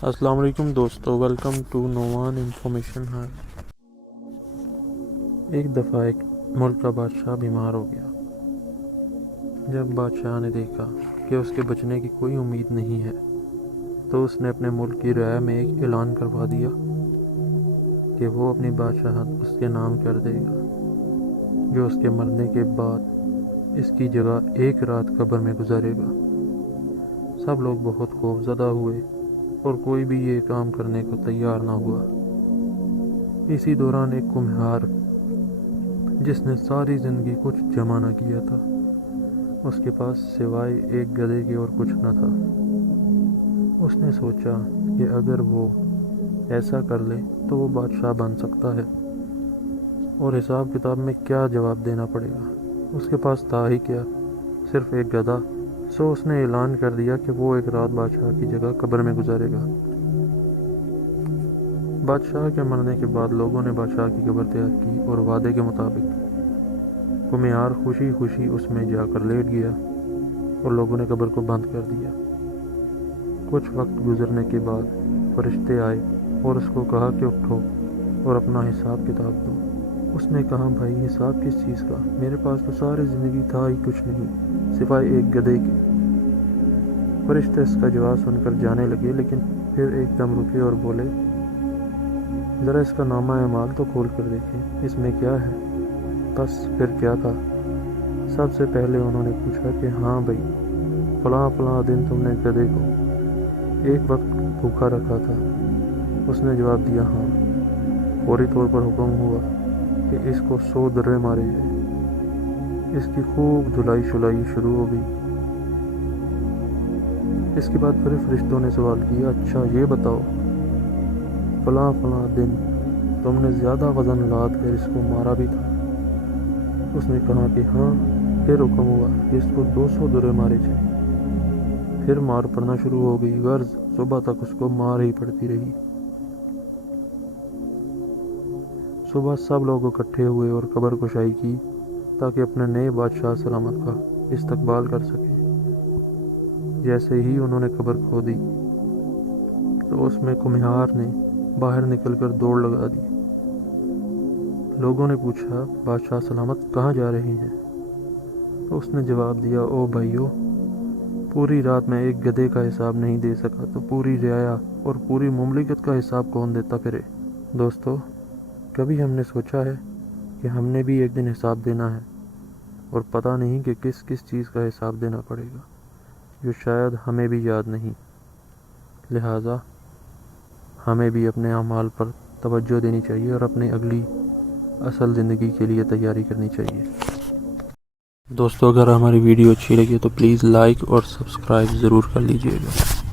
السلام علیکم دوستو، ویلکم ٹو نوان انفارمیشن ہب۔ ایک دفعہ ایک ملک کا بادشاہ بیمار ہو گیا۔ جب بادشاہ نے دیکھا کہ اس کے بچنے کی کوئی امید نہیں ہے تو اس نے اپنے ملک کی رعایا میں ایک اعلان کروا دیا کہ وہ اپنی بادشاہت اس کے نام کر دے گا، جو اس کے مرنے کے بعد اس کی جگہ ایک رات قبر میں گزارے گا۔ سب لوگ بہت خوف زدہ ہوئے اور کوئی بھی یہ کام کرنے کو تیار نہ ہوا۔ اسی دوران ایک کمہار جس نے ساری زندگی کچھ جمع نہ کیا تھا، اس کے پاس سوائے ایک گدھے کے اور کچھ نہ تھا۔ اس نے سوچا کہ اگر وہ ایسا کر لے تو وہ بادشاہ بن سکتا ہے، اور حساب کتاب میں کیا جواب دینا پڑے گا، اس کے پاس تھا ہی کیا، صرف ایک گدھا۔ سو اس نے اعلان کر دیا کہ وہ ایک رات بادشاہ کی جگہ قبر میں گزارے گا۔ بادشاہ کے مرنے کے بعد لوگوں نے بادشاہ کی قبر تیار کی اور وعدے کے مطابق کمیار خوشی خوشی اس میں جا کر لیٹ گیا اور لوگوں نے قبر کو بند کر دیا۔ کچھ وقت گزرنے کے بعد فرشتے آئے اور اس کو کہا کہ اٹھو اور اپنا حساب کتاب دو۔ اس نے کہا، بھائی حساب کس چیز کا؟ میرے پاس تو ساری زندگی تھا ہی کچھ نہیں سوائے ایک گدھے کے۔ فرشتے اس کا جواب سن کر جانے لگے، لیکن پھر ایک دم رکے اور بولے، ذرا اس کا نامہ اعمال تو کھول کر دیکھیں، اس میں کیا ہے؟ بس پھر کیا تھا؟ سب سے پہلے انہوں نے پوچھا کہ ہاں بھائی، فلاں فلاں دن تم نے گدھے کو ایک وقت بھوکا رکھا تھا۔ اس نے جواب دیا ہاں۔ فوری طور پر حکم ہوا کہ اس کو 100 درے مارے جائیں۔ اس کی خوب دھلائی شلائی شروع ہو گئی۔ اس کے بعد پھر فرشتوں نے سوال کیا، اچھا یہ بتاؤ، فلاں فلاں دن تم نے زیادہ وزن لاد کر اس کو مارا بھی تھا؟ اس نے کہا کہ ہاں۔ پھر حکم ہوا کہ اس کو 200 درے مارے جائیں۔ پھر مار پڑنا شروع ہو گئی، غرض صبح تک اس کو مار ہی پڑتی رہی۔ صبح سب لوگ اکٹھے ہوئے اور قبر کشائی کی تاکہ اپنے نئے بادشاہ سلامت کا استقبال کر سکیں۔ جیسے ہی انہوں نے قبر کھودی تو اس میں کمہار نے باہر نکل کر دوڑ لگا دی۔ لوگوں نے پوچھا، بادشاہ سلامت کہاں جا رہے ہیں؟ تو اس نے جواب دیا، او بھائیو، پوری رات میں ایک گدھے کا حساب نہیں دے سکا تو پوری رعایا اور پوری مملکت کا حساب کون دیتا پھرے؟ دوستو، کبھی ہم نے سوچا ہے کہ ہم نے بھی ایک دن حساب دینا ہے، اور پتہ نہیں کہ کس کس چیز کا حساب دینا پڑے گا، جو شاید ہمیں بھی یاد نہیں۔ لہٰذا ہمیں بھی اپنے اعمال پر توجہ دینی چاہیے اور اپنی اگلی اصل زندگی کے لیے تیاری کرنی چاہیے۔ دوستو، اگر ہماری ویڈیو اچھی لگی تو پلیز لائک اور سبسکرائب ضرور کر لیجیے گا۔